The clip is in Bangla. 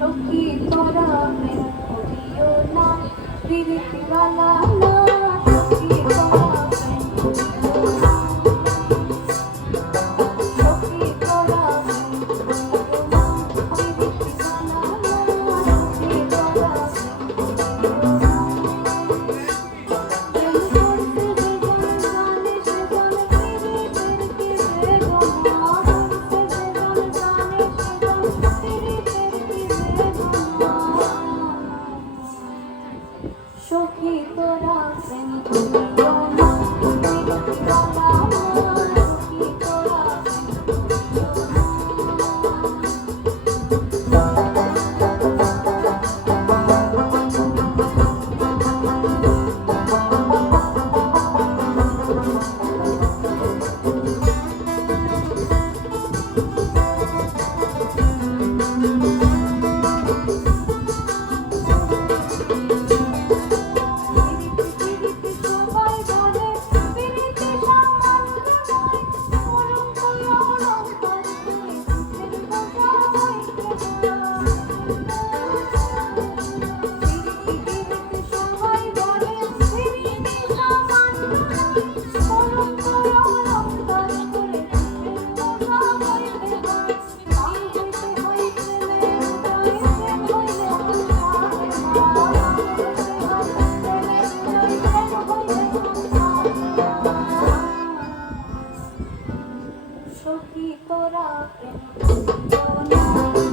কি তোরা প্রেম করিও না প্রীতিবালা সখী তোরা তোরা প্রেম